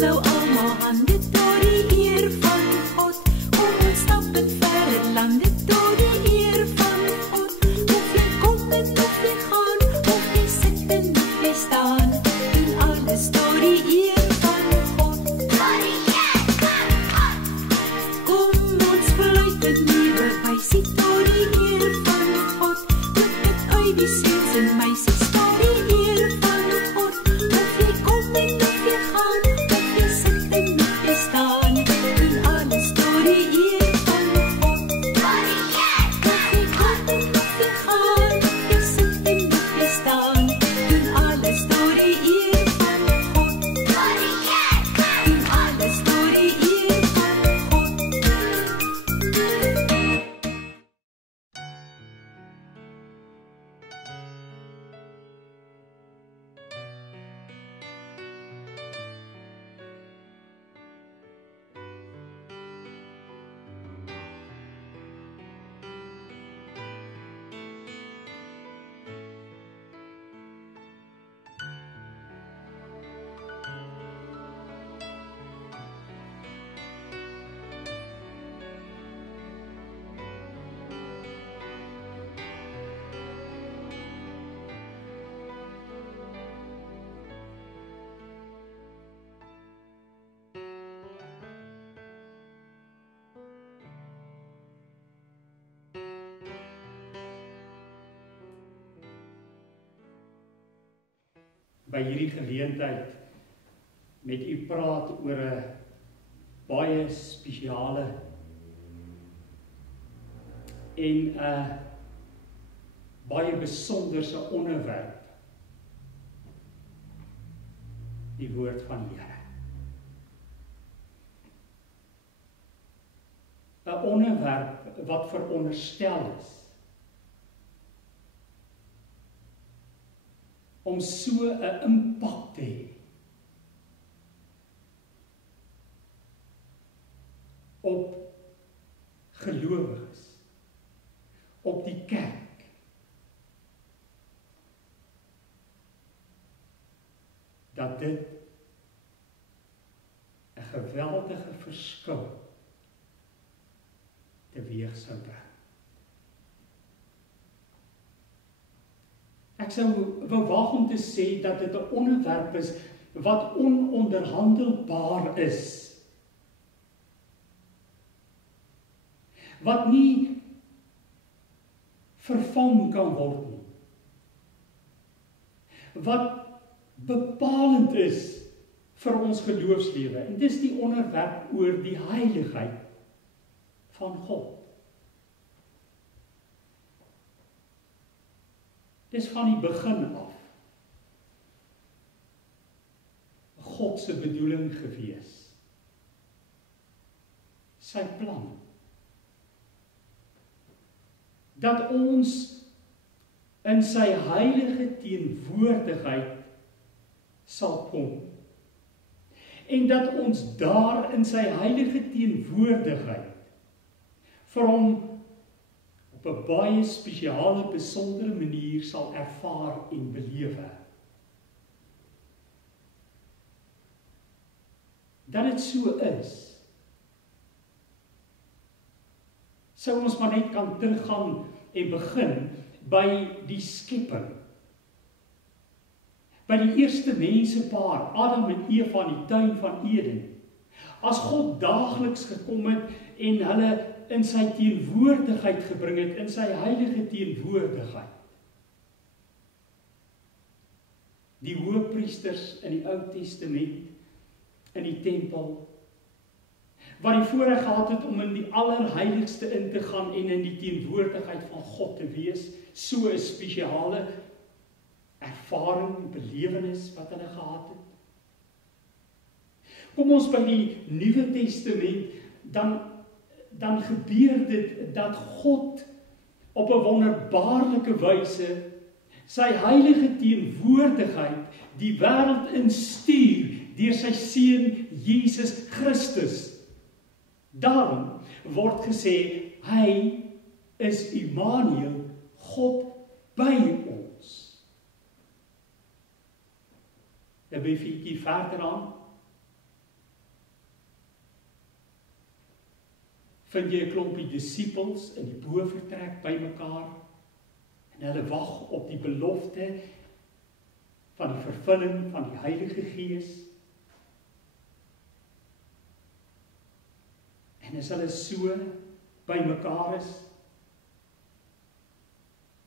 nou almal hande tot die eer van God. Kom ons stap dit ver, lande tot die eer van God. Of jy kom en of jy gaan, of jy sit en of jy staan, doen alles tot die eer van God. Tot die eer van God. Kom ons fluit met nuwe wysie tot die eer van God. Klink dit uit die seuns en meisies tot die eer van God. Of jy kom en of jy gaan, of jy sit en of jy staan, doen alles tot die eer van God. Tot die eer van God. Of jy kom en of jy gaan, of jy sit en of jy staan, doen alles tot die eer van God. Tot die eer van God. Doen alles tot die eer van God. By hierdie geleentheid met u praat oor 'n baie spesiale en 'n baie besonderse onderwerp, die woord van die Here. 'n Onderwerp wat veronderstel is om so 'n impak te hê op gelowiges, op die kerk, dat dit 'n geweldige verskil teweeg sou bring. Ek sou wou waag om te sê dat dit 'n onderwerp is wat ononderhandelbaar is. Wat nie vervang kan word nie. Wat bepalend is vir ons geloofslewe. En dis die onderwerp oor die heiligheid van God. Dis van die begin af God se bedoeling gewees. Sy plan. Dat ons in sy heilige teenwoordigheid sal kom. En dat ons daar in sy heilige teenwoordigheid vir hom op 'n baie spesiale, besondere manier sal ervaar en belewe. Dat dit so is, sou ons maar net kan teruggaan en begin by die skepping. By die eerste mensepaar, Adam en Eva in die tuin van Eden. As God daagliks gekom het en hulle in sy teenwoordigheid gebring het, in sy heilige teenwoordigheid. Die hoëpriesters in die Ou Testament, in die tempel, wat die voorreg gehad het om in die allerheiligste in te gaan en in die teenwoordigheid van God te wees, so 'n spesiale ervaring, belewenis wat hulle gehad het. Kom ons by die Nuwe Testament, dan gebeur dit dat God op 'n wonderbaarlike wyse sy heilige teenwoordigheid die wêreld instuur deur sy seun Jesus Christus. Daarom word gesê, hy is Immanuel, God by ons. 'n bietjie verder aan, vind jy 'n klompie disippels in die bovertrek bymekaar en hulle wag op die belofte van die vervulling van die Heilige Gees. En as hulle so bymekaar is,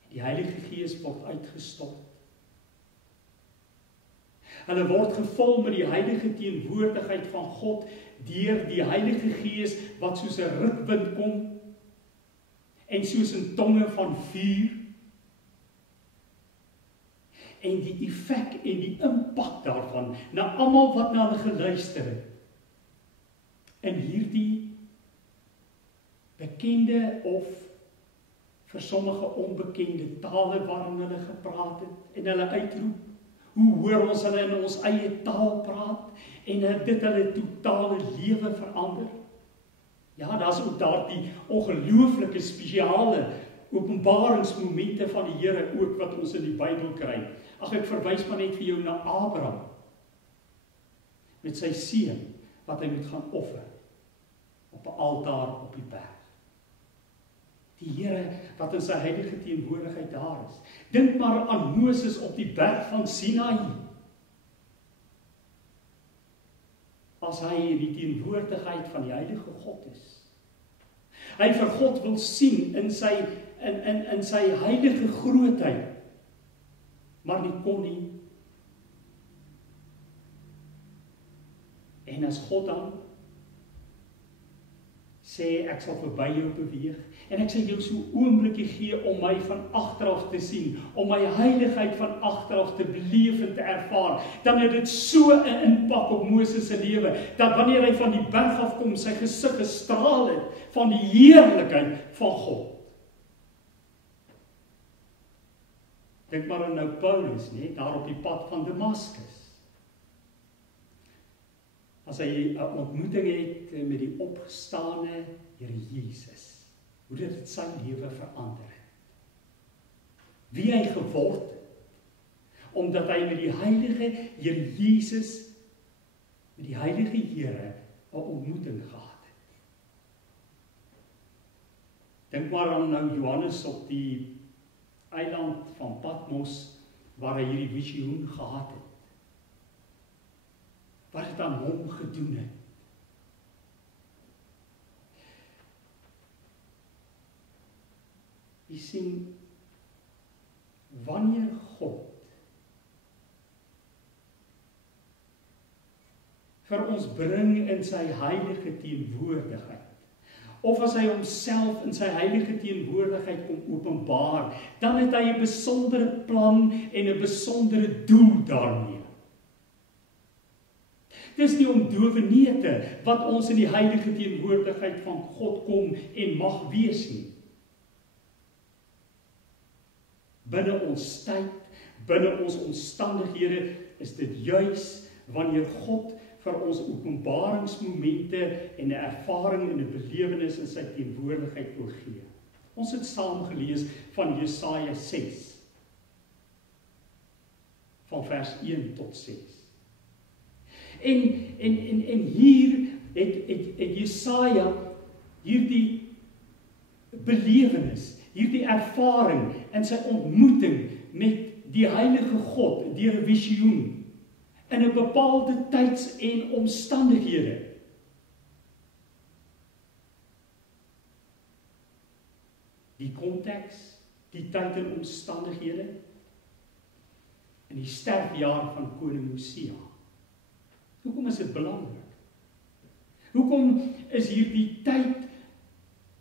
en die Heilige Gees word uitgestort, hulle word gevul met die heilige teenwoordigheid van God deur die Heilige Gees wat soos 'n rukwind kom en soos 'n tonge van vuur. En die effek en die impak daarvan na almal wat na hulle geluister het. In hierdie bekende of vir sommige onbekende tale waarin hulle gepraat het en hulle uitroep. Hoe hoor ons hulle in ons eie taal praat en het dit hulle totale lewe verander? Ja, daar's ook daardie ongelooflike spesiale openbaringsmomente van die Here ook wat ons in die Bybel kry. Ag, ek verwys maar net vir jou na Abraham met sy seun wat hy moet gaan offer op 'n altaar op die berg. Die Here wat in sy heilige teenwoordigheid daar is. Dink maar aan Moses op die berg van Sinaï. As hy in die teenwoordigheid van die heilige God is. Hy vir God wil sien in sy heilige grootheid. Maar nie kon nie. En as God dan sê, ek sal verby jou beweeg, en ek sal jou so 'n oombliekie gee om my van agteraf te sien, om my heiligheid van agteraf te beleef en te ervaar, dan het dit so 'n impak op Moses se lewe, dat wanneer hy van die berg afkom, sy gesig gestraal het van die heerlikheid van God. Dink maar aan nou Paulus, nee, daar op die pad van Damaskus. As hy 'n ontmoeting het met die opgestane Here Jesus, hoe dit sy lewe verander het. Wie hy geword het, omdat hy met die heilige Here Jesus, met die heilige Here, 'n ontmoeting gehad het. Dink maar aan nou Johannes op die eiland van Patmos, waar hy hierdie visioen gehad het. Wat het aan hom gedoen het. Jy sien, wanneer God vir ons bring in sy heilige teenwoordigheid, of as hy homself in sy heilige teenwoordigheid kom openbaar, dan het hy 'n besondere plan en 'n besondere doel daarmee. Dis nie om dowe neute wat ons in die heilige teenwoordigheid van God kom en mag wees nie. Binne ons tyd, binne ons omstandighede, is dit juis wanneer God vir ons openbaringsmomente en 'n ervaring en 'n belewenis in sy teenwoordigheid wil gee. Ons het saam gelees van Jesaja 6, van vers 1 tot 6. En hier het Jesaja hierdie belewenis, hierdie ervaring in sy ontmoeting met die heilige God deur 'n visioen in 'n bepaalde tyds en omstandighede. Die konteks, die tyd en omstandighede in die sterfjaar van koning Josia. Hoekom is dit belangrik? Hoekom is hierdie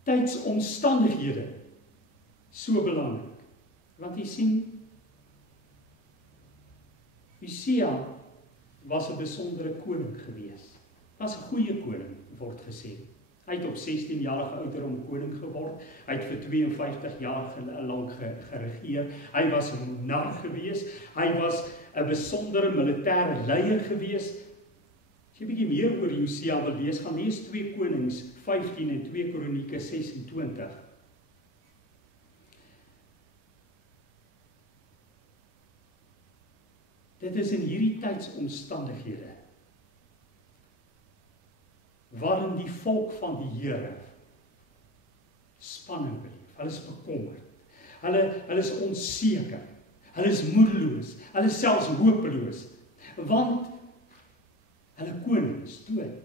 tydsomstandighede so belangrik? Want jy sien, Josia was 'n besondere koning gewees. Was 'n goeie koning, word gesê. Hy het op 16 jarige ouderdom koning geword. Hy het vir 52 jaar lank geregeer. Hy was 'n monarg gewees. Hy was 'n besondere militêre leier gewees. As jy 'n bietjie meer oor Josia wil lees, gaan lees 2 Konings 15 en 2 Kronieke 26. Dit is in hierdie tydsomstandighede waarin die volk van die Here spanning beleef. Hulle is bekommerd. Hulle is onseker. Hulle is moedeloos. Hulle is selfs hopeloos. Want hulle koning is dood.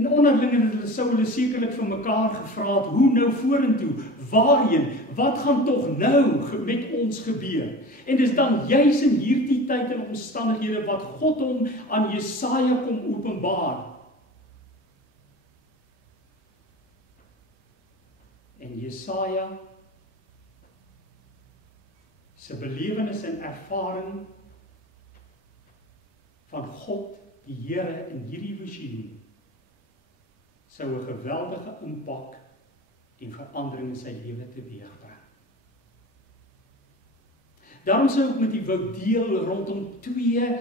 En onderling sou hulle sekerlik vir mekaar gevra het, hoe nou vorentoe? Waarheen? Wat gaan tog nou met ons gebeur? En dis dan juis in hierdie tyd en omstandighede wat God hom aan Jesaja kom openbaar. En Jesaja se belewenis en ervaring van God, die Here in hierdie visioen, sou 'n geweldige impak en verandering in sy lewe teweegbring. Daarom sou ek met u wou deel rondom 2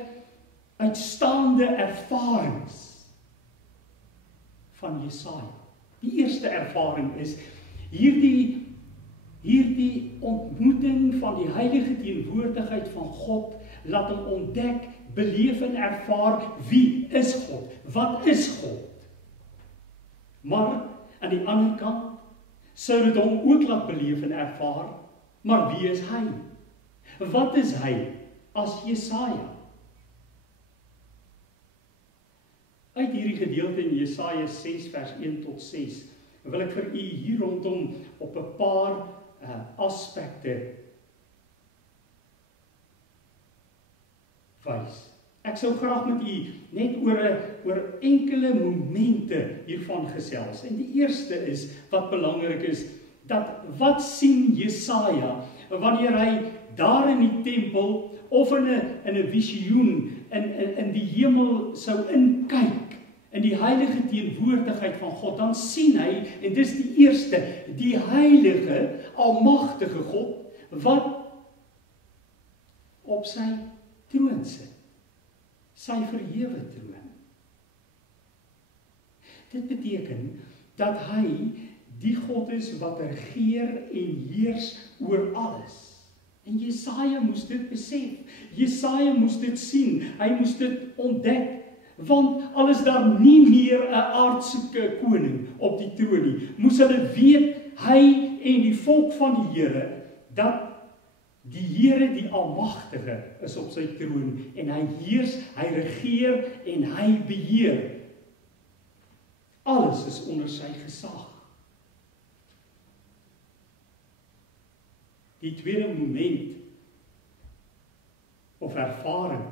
uitstaande ervarings van Jesaja. Die eerste ervaring is hierdie ontmoeting van die heilige teenwoordigheid van God laat hom ontdek, beleef en ervaar wie is God? Wat is God? Maar aan die ander kant sou dit hom ook laat beleef en ervaar, maar wie is hy? Wat is hy as Jesaja? Uit hierdie gedeelte in Jesaja 6 vers 1 tot 6 wil ek vir u hier rondom op 'n paar aspekte wys. Ek sou graag met u net oor enkele momente hiervan gesels. En die eerste is, wat belangrik is, dat wat sien Jesaja wanneer hy daar in die tempel of in 'n visioen in die hemel sou inkyk, in die heilige teenwoordigheid van God, dan sien hy, en dis die eerste, die heilige, almagtige God, wat op sy troon sit. Sy verhewe troon. Dit beteken dat hy die God is wat regeer en heers oor alles. En Jesaja moes dit besef. Jesaja moes dit sien. Hy moes dit ontdek. Want al is daar nie meer 'n aardse koning op die troon nie, moes hulle weet, hy en die volk van die Here, dat die Here, die Almagtige, is op sy troon en hy heers, hy regeer en hy beheer. Alles is onder sy gesag. Die tweede moment of ervaring,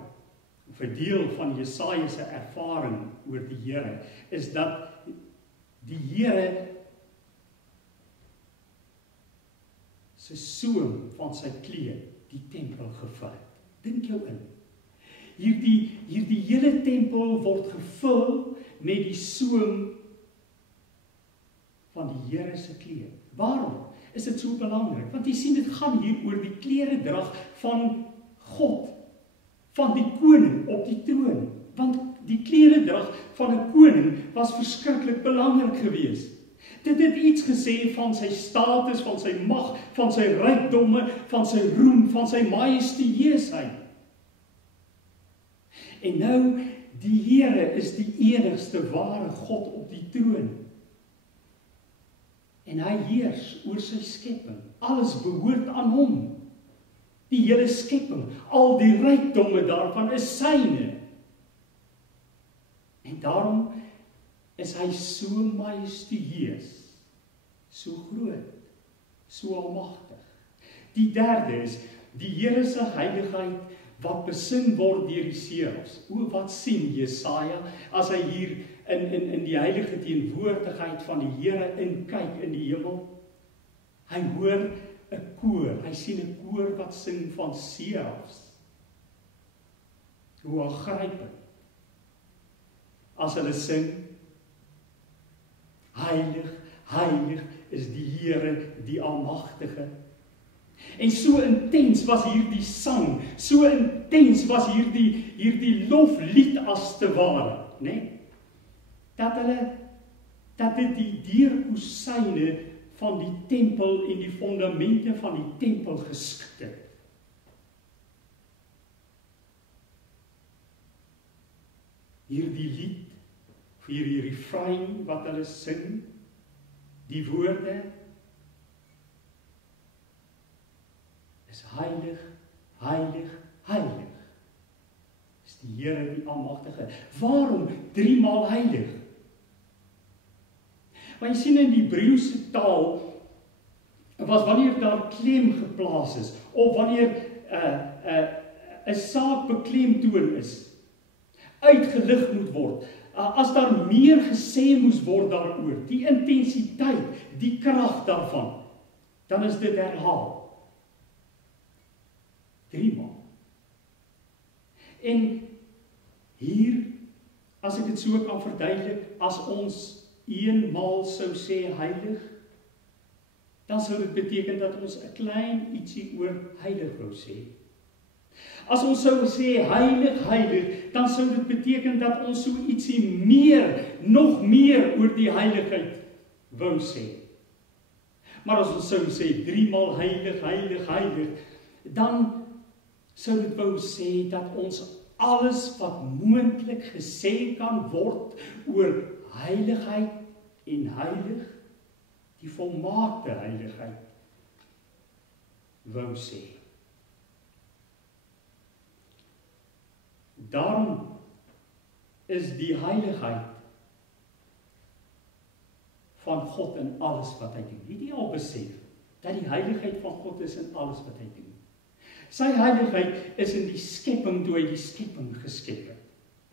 of 'n deel van Jesaja se ervaring oor die Here, is dat die Here se soem van sy kleed die tempel gevul het. Dink jou in. Hierdie hele tempel word gevul met die soem van die Here se kleed. Waarom is dit so belangrik? Want jy sien, dit gaan hier oor die kleredrag van God, van die koning op die troon. Want die kleredrag van 'n koning was verskriklik belangrik geweest. Dit het iets gesê van sy status, van sy mag, van sy rykdomme, van sy roem, van sy majestueusheid. En nou, die Here is die enigste ware God op die troon. En hy heers oor sy skepping. Alles behoort aan hom. Die hele skepping, al die rykdomme daarvan is syne. En daarom is hy so majestueus, so groot, so almagtig. Die derde is die Here se heiligheid wat besing word deur die serafs. Wat sien Jesaja as hy hier in die heilige teenwoordigheid van die Here inkyk in die hemel? Hy hoor 'n koor, hy sien 'n koor wat sing van serafs. Hoe aangrypend as hulle sing, heilig, heilig is die Here, die Almagtige. En so intens was hierdie sang, so intens was hierdie loflied as te ware, né? Dat dit die deurkoesyne van die tempel en die fondamente van die tempel geskit het. Hierdie lied vir die refrein wat hulle sing, die woorde, is heilig, heilig, heilig. Is die Here die Almagtige. Waarom 3 maal heilig? Maar jy sien in die Hebreëse taal, was wanneer daar klem geplaas is, of wanneer 'n saak beklemtoon is, uitgelig moet word, as daar meer gesê moes word daaroor, die intensiteit, die krag daarvan, dan is dit herhaal. 3 maal. En hier, as ek dit so kan verduidelik, as ons eenmaal sou sê heilig, dan sou dit beteken dat ons 'n klein ietsie oor heilig wou sê. As ons sou sê heilig, heilig, dan sou dit beteken dat ons so ietsie meer, nog meer oor die heiligheid wou sê. Maar as ons sou sê 3 maal heilig, heilig, heilig, dan sou dit wou sê dat ons alles wat moontlik gesê kan word oor heiligheid en heilig, die volmaakte heiligheid, wou sê. Daarom is die heiligheid van God in alles wat hy doen. Het jy al besef dat die heiligheid van God is in alles wat hy doen? Sy heiligheid is in die skepping toe hy die skepping geskep het.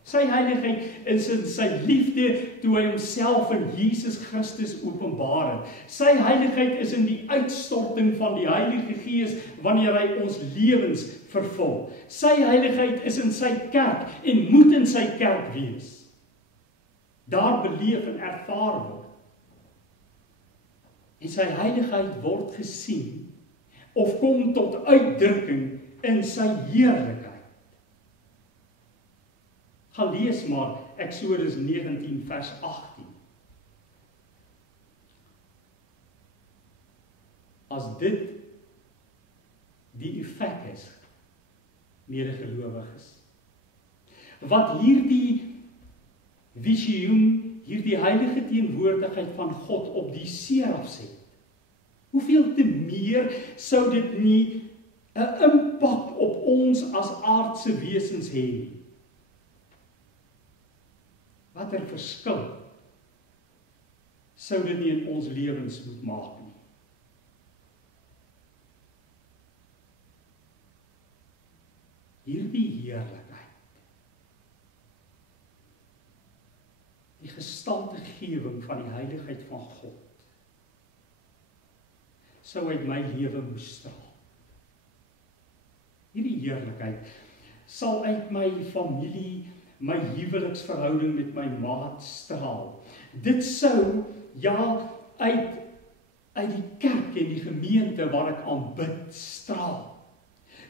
Sy heiligheid is in sy liefde toe hy homself in Jesus Christus openbaar het. Sy heiligheid is in die uitstorting van die Heilige Gees wanneer hy ons lewens vervul. Sy heiligheid is in sy kerk en moet in sy kerk wees. Daar beleef en ervaar word. En sy heiligheid word gesien of kom tot uitdrukking in sy heerlikheid. Gaan lees maar Eksodus 19 vers 18. As dit die effek is, medegelowiges, wat hierdie visioen, hierdie heilige teenwoordigheid van God op die see afset, hoeveel te meer sou dit nie 'n impak op ons as aardse wesens hê nie? Watter verskil sou dit nie in ons lewens moet maak nie? Hierdie heerlikheid, die gestalte-gewing van die heiligheid van God, sou uit my lewe moes straal. Hierdie heerlikheid sal uit my familie, my huweliksverhouding met my maat straal. Dit sou, ja, uit die kerk en die gemeente waar ek aanbid straal.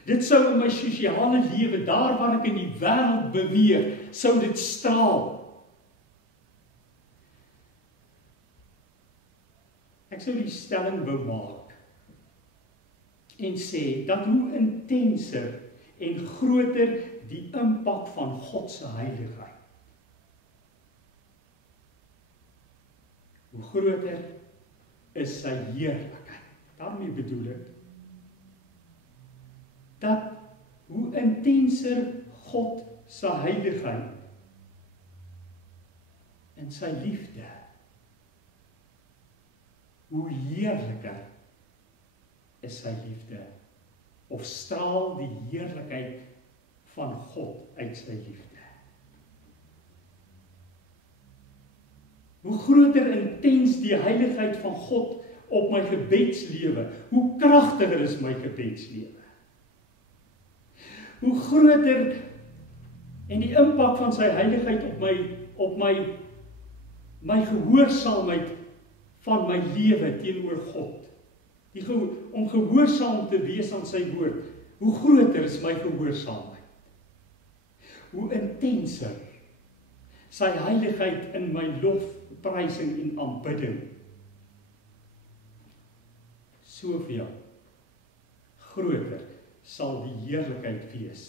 Dit sou in my sosiale lewe, daar waar ek in die wêreld beweeg, sou dit straal. Ek sou die stelling wou maak en sê dat hoe intenser en groter die impak van God se heiligheid, hoe groter is sy heerlikheid. Daarmee bedoel ek dat hoe intenser God se heiligheid en sy liefde, hoe heerliker is sy liefde, of straal die heerlikheid van God uit sy liefde. Hoe groter intens die heiligheid van God op my gebedslewe, hoe kragtiger is my gebedslewe. Hoe groter en die impak van sy heiligheid op my gehoorsaamheid van my lewe teenoor God. Om gehoorsaam te wees aan sy woord, hoe groter is my gehoorsaamheid. Hoe intenser sy heiligheid in my lofprysing en aanbidding. Soveel groter sal die heerlikheid wees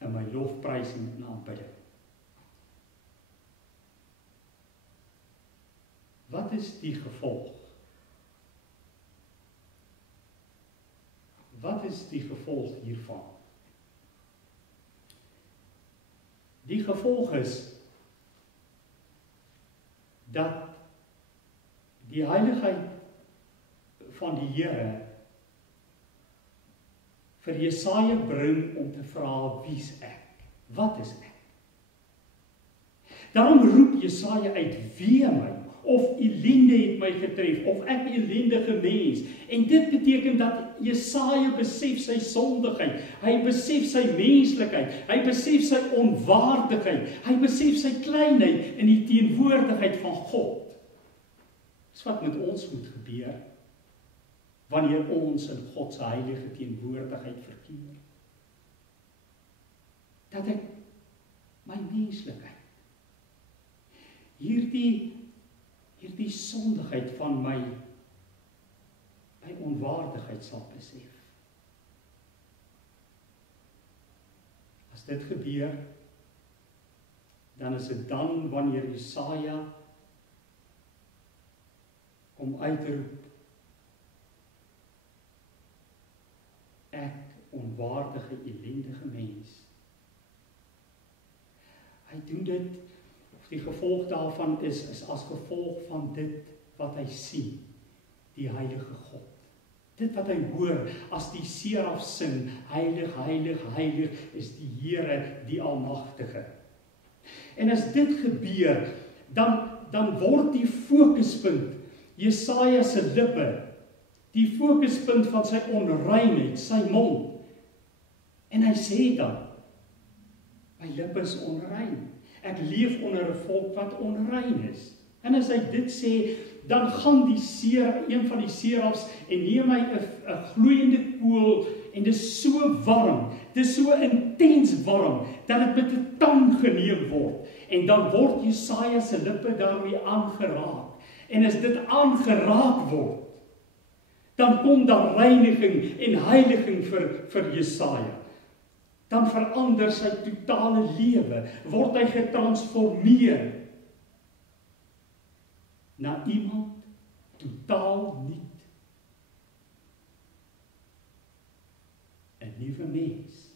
in my lofprysing en aanbidding. wat is die gevolg? Wat is die gevolg hiervan? Die gevolg is dat die heiligheid van die Here vir Jesaja bring om te vra, wie's ek? Wat is ek? Daarom roep Jesaja uit, wee my, of ellende het my getref, of ek 'n ellendige mens. En dit beteken dat Jesaja besef sy sondigheid, hy besef sy menslikheid, hy besef sy onwaardigheid, hy besef sy kleinheid in die teenwoordigheid van God. Dis wat met ons moet gebeur, wanneer ons in God se heilige teenwoordigheid verkeer. Dat ek my menslikheid, hierdie sondigheid van my onwaardigheid sal besef. As dit gebeur, dan is dit dan wanneer Jesaja kom uitroep, ek onwaardige, ellendige mens. Hy doen dit, die gevolg daarvan is as gevolg van dit wat hy sien, die heilige God. Dit wat hy hoor as die seraf sing, heilig, heilig, heilig is die Here, die Almagtige. En as dit gebeur, dan word die fokuspunt, Jesaja se lippe, die fokuspunt van sy onreinheid, sy mond. En hy sê dan, my lippe is onrein. Ek leef onder 'n volk wat onrein is. En as hy dit sê, dan gaan een van die serafs en neem hy 'n gloeiende kool en dit is so warm, dit is so intens warm dat dit met 'n tang geneem word. En dan word Jesaja se lippe daarmee aangeraak. En as dit aangeraak word, dan kom daar reiniging en heiliging vir Jesaja. Dan verander sy totale lewe, word hy getransformeer na iemand totaal nuut. 'n Nuwe mens.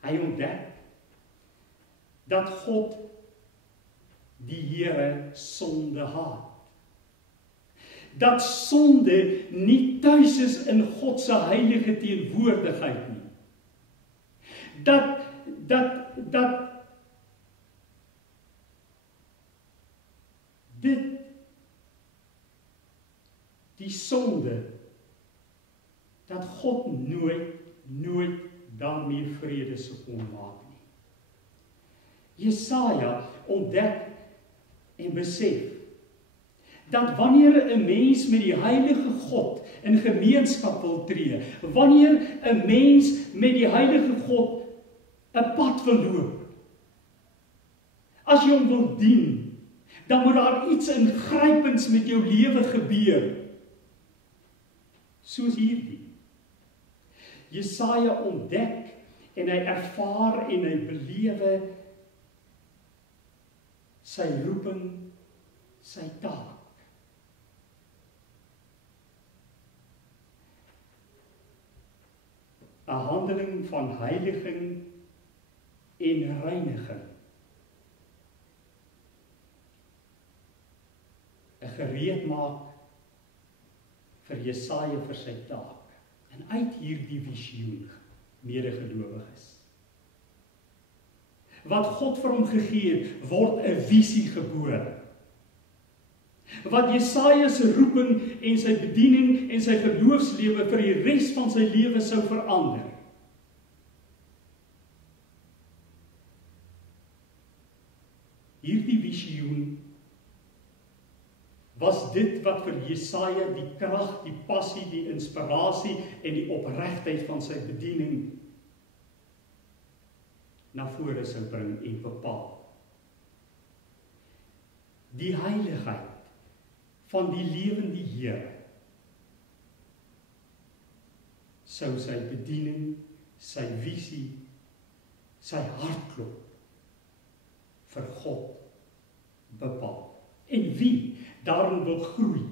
Hy ontdek dat God die Here sonde haat. Dat sonde nie tuis is in God se heilige teenwoordigheid nie. Dat dit die sonde, dat God nooit daarmee vrede sou kon maak nie. Jesaja ontdek en besef dat wanneer 'n mens met die heilige God in gemeenskap wil tree, wanneer 'n mens met die heilige God 'n pad wil loop, as jy hom wil dien, dan moet daar iets ingrypends met jou lewe gebeur. Soos hierdie. Jesaja ontdek en hy ervaar en hy belewe sy roeping, sy taak. 'n handeling van heiliging en reiniging. 'n gereedmaak vir Jesaja vir sy taak. En uit hierdie visioen, medegelowiges, wat God vir hom gegee het, word 'n visie gebore. Wat Jesaja se roeping en sy bediening en sy geloofslewe vir die res van sy lewe sou verander. Hierdie visioen was dit wat vir Jesaja die krag, die passie, die inspirasie en die opregtheid van sy bediening na vore sou bring en bepaal. Die heiligheid van die lewende Here sou sy bediening, sy visie, sy hartklop vir God bepaal En wie daarin wil groei,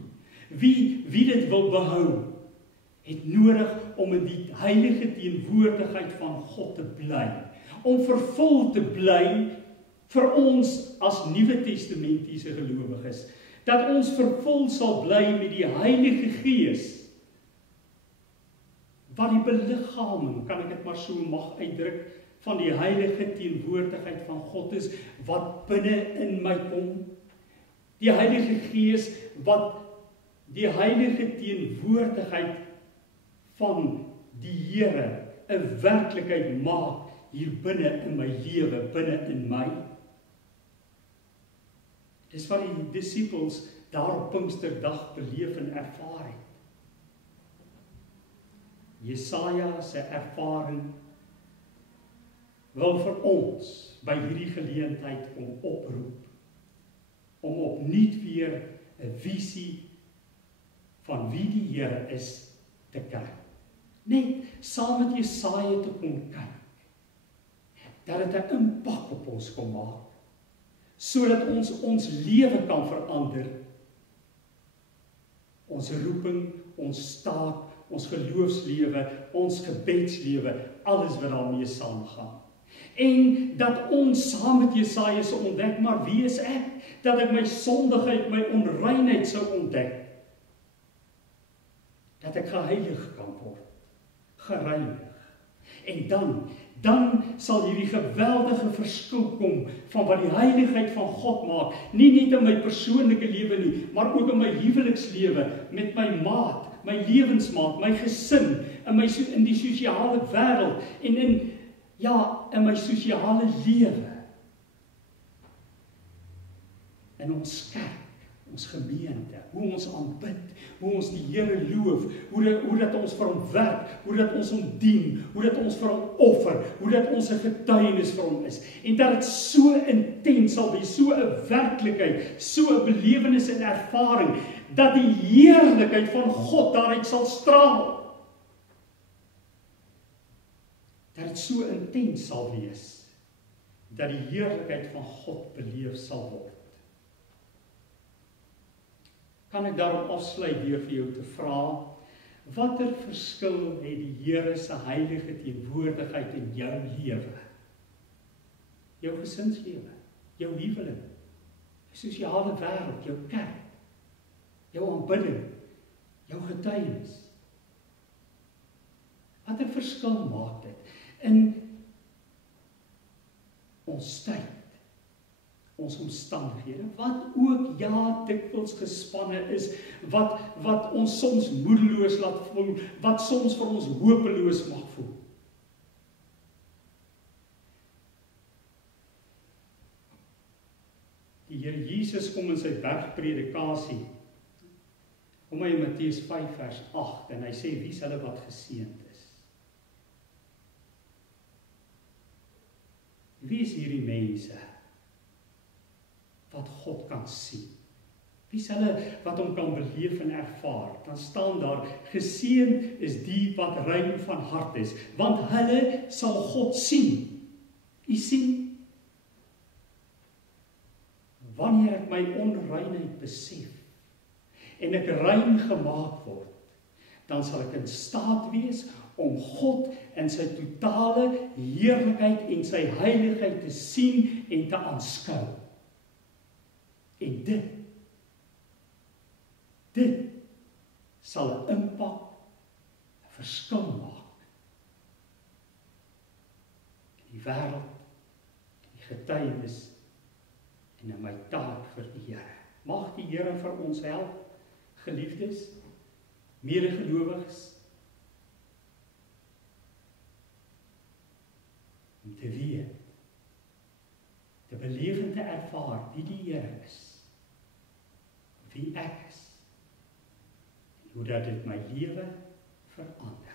wie dit wil behou, het nodig om in die heilige teenwoordigheid van God te bly, om vervul te bly vir ons as Nuwe Testamentiese gelowiges, dat ons vervul sal bly met die Heilige Gees, wat die beliggaaming, kan ek dit maar so mag uitdruk, van die heilige teenwoordigheid van God is, wat binne in my kom. Die Heilige Gees, wat die heilige teenwoordigheid van die Here 'n werklikheid maak, hier binne in my lewe, binne in my. Dis wat die disippels daar op Pinksterdag beleef en ervaar het. Jesaja se ervaring wil vir ons by hierdie geleentheid oproep, om opnuut weer 'n visie van wie die Here is te kry. Net saam met Jesaja te kon kyk, dat dit 'n impak op ons kom maak, sodat ons lewe kan verander, ons roeping, ons taak, ons geloofslewe, ons gebedslewe, alles wat daarmee saamgaan. En dat ons saam met Jesaja sou ontdek, maar wie is ek? Dat ek my sondigheid, my onreinheid sou ontdek. Dat ek geheilig kan word, gereinig. En dan sal hierdie geweldige verskil kom van wat die heiligheid van God maak, nie net in my persoonlike lewe nie, maar ook in my huwelikslewe, met my maat, my lewensmaat, my gesin, in die sosiale wêreld en in my sosiale lewe. In ons kerk, ons gemeente, hoe ons aanbid, hoe ons die Here loof, hoe dat ons vir hom werk, hoe dat ons hom dien, hoe dat ons vir hom offer, hoe dat ons 'n getuienis vir hom is. En dat dit so intens sal wees, so 'n werklikheid, so 'n belewenis en ervaring, dat die heerlikheid van God daaruit sal straal. Dat dit so intens sal wees, dat die heerlikheid van God beleef sal word. Kan ek daarop afsluit deur vir jou te vra, watter verskil het die Here se heilige teenwoordigheid in jou lewe? Jou gesinslewe, jou huwelik, jou sosiale wêreld, jou kerk, jou aanbidding, jou getuienis. Watter verskil maak dit in ons tyd, ons omstandighede, wat ook dikwels gespanne is, wat ons soms moedeloos laat voel, wat soms vir ons hopeloos mag voel. Die Here Jesus kom in sy bergpredikasie, kom hy in Matteus 5 vers 8, en hy sê, wie is hulle wat geseënd is? Wie is hierdie mense wat God kan sien? Wie is hulle wat hom kan beleef en ervaar? Dan staan daar, geseënd is die wat rein van hart is, want hulle sal God sien. U sien? Wanneer ek my onreinheid besef, en ek rein gemaak word, dan sal ek in staat wees om God in sy totale heerlikheid en sy heiligheid te sien en te aanskou. En dit sal 'n impak, 'n verskil maak in die wêreld, in die getuienis en in my taak vir die Here. Mag die Here vir ons help, geliefdes, medegelowiges, om te weet, te beleef en te ervaar wie die Here is, wie ek is, en hoe dat dit my lewe verander.